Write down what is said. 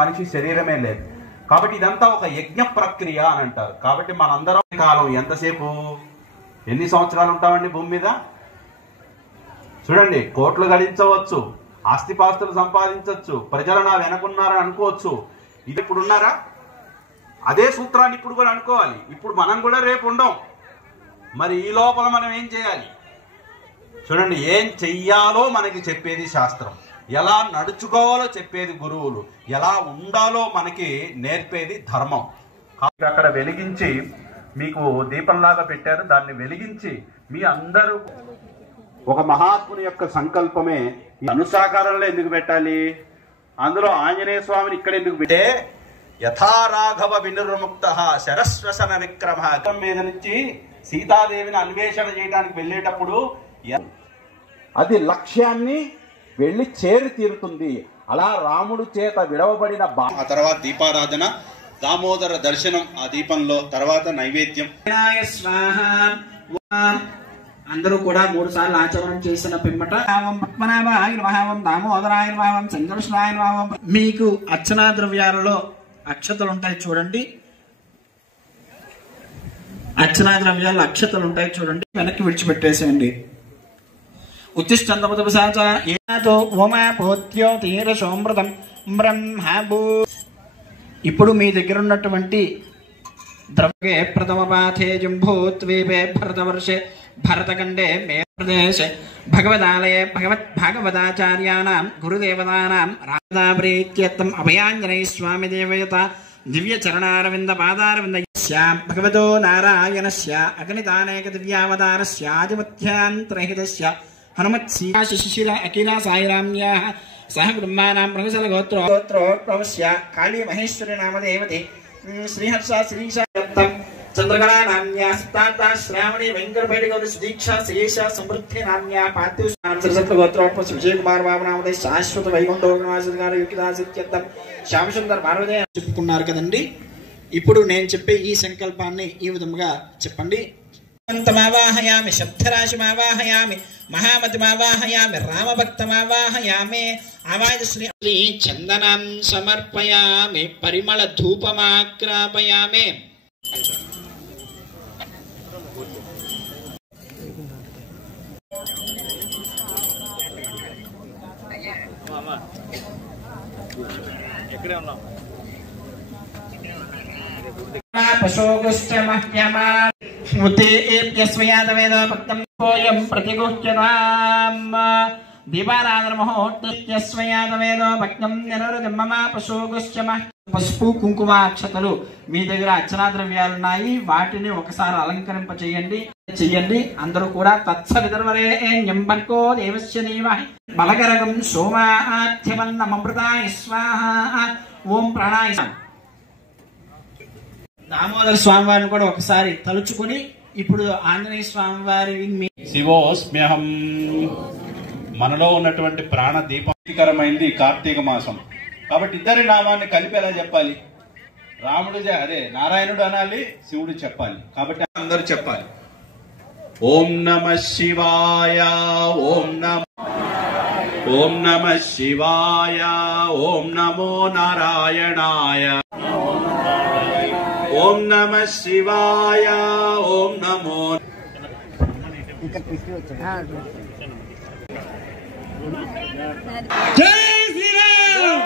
మనిషి శరీరమే లేదు కాబట్టి ఇదంతా ఒక యజ్ఞ ప్రక్రియ అని అంటారు. కాబట్టి మనందరం కాలం ఎంతసేపు ఎన్ని సంవత్సరాలు ఉంటామండి భూమి మీద? చూడండి, కోట్లు గడించవచ్చు, ఆస్తిపాస్తులు సంపాదించవచ్చు, ప్రజలు నా వెనకున్నారని అనుకోవచ్చు. ఇది ఇప్పుడు ఉన్నారా? అదే సూత్రాన్ని ఇప్పుడు కూడా అనుకోవాలి. ఇప్పుడు మనం కూడా రేపు ఉండం. మరి ఈ లోపల మనం ఏం చేయాలి? చూడండి, ఏం చెయ్యాలో మనకి చెప్పేది శాస్త్రం, ఎలా నడుచుకోవాలో చెప్పేది గురువులు, ఎలా ఉండాలో మనకి నేర్పేది ధర్మం. అక్కడ వెలిగించి మీకు దీపంలాగా పెట్టారు, దాన్ని వెలిగించి మీ అందరూ ఒక మహాత్ముని యొక్క సంకల్పమే అనుసాకారంలో ఎందుకు పెట్టాలి? అందులో ఆంజనేయ స్వామిని ఇక్కడ ఎందుకు పెట్టే? యథారాఘవ వినిర్ముక్త శరశ్వసన విక్రమ మీద నుంచి సీతాదేవిని అన్వేషణ చేయడానికి వెళ్ళేటప్పుడు అది లక్ష్యాన్ని వెళ్ళి చేరి తీరుతుంది. అలా రాముడు చేత విడవబడిన ఆ తర్వాత దీపారాధన, దామోదర దర్శనం ఆ దీపంలో, తర్వాత నైవేద్యం. అందరూ కూడా 3 సార్లు ఆచరణ చేసిన పిమ్మట మీకు అర్చనా ద్రవ్యాలలో అక్షతలు ఉంటాయి చూడండి. అర్చనా ద్రవ్యాలు అక్షతలు ఉంటాయి చూడండి, వెనక్కి విడిచిపెట్టేసేయండి. ఇప్పుడు మీ దగ్గర ఉన్నటువంటి ద్రవ్యే ప్రథమ పాఠే జంభూద్వీపే భరతవర్షే భరతఖండే మే ప్రదేశే భగవదాలయే భగవద్భాగవదాచార్యాణం గురుదేవతానాం రాధాప్రీత్యర్థం అభయాంజనేయ స్వామి దేవయత దివ్య చరణారవింద పాదారవింద భగవతో నారాయణస్య అగణితానేక దివ్యావతారస్య ఆదిమధ్యాంతరహితస్య హనుమత్ శిశిర అఖిల సాయిరామ్యా సహ బ్రహ్మానాం ప్రహసల గోత్రోద్భవస్య కాళీ మహేశ్వరి నామదేవతే శ్రీహర్ష శ్రీశ చంద్రకళా నామ్యా సిద్ధార్థ శ్రావణి వెంకటపేట గౌరి సుదీక్ష శేష సమృద్ధి నామ్యా పార్థివ సరస్వతి గోత్రోత్పత్తి విజయకుమార్ బాబు నామదే శాశ్వత వైకుంఠోపనివాసులు గారు యుక్తిదాసిత్యర్థం శ్యామసుందర్ భారవదే చెప్పుకున్నారు కదండి. ఇప్పుడు నేను చెప్పే ఈ సంకల్పాన్ని ఈ విధంగా చెప్పండి. మావాహయామి, శబ్దరాశిమావాహయామి, మహామతిమావాహయామి, రామభక్తమావాహయామి, ఆవాజ శ్రీ చందనం సమర్పయామి, పరిమళ ధూపమాగ్రాపయామి. ఎక్కడే ఉన్నాం? పసుపు కుంకుమ అక్షతలు మీ దగ్గర అర్చనా ద్రవ్యాలున్నాయి, వాటిని ఒకసారి అలంకరింప చెయ్యండి. అందరూ కూడా తత్సవితర్వరేణ్యంబర్గో దేవస్య ధీమహి బలగరగం సోమాధ్యమన్నమృతాయ స్వాహ. ఓం ప్రాణాయ. దామోదర స్వామి వారిని కూడా ఒకసారి తలుచుకొని ఇప్పుడు ఆంజనేయ స్వామి వారి శివోస్మ్యహం. మనలో ఉన్నటువంటి ప్రాణ దీపకరమైంది కార్తీక మాసం కాబట్టి ఇద్దరి నామాన్ని కలిపి ఎలా చెప్పాలి? రాముడు అదే నారాయణుడు అనాలి, శివుడు చెప్పాలి. కాబట్టి అందరూ చెప్పాలి. ఓం నమ శివాయ, ఓం నమ ఓం నమః శివాయ. ఓం నమో నారాయణాయ. ఓం నమః శివాయ. ఓం నమో. జై శ్రీరామ్.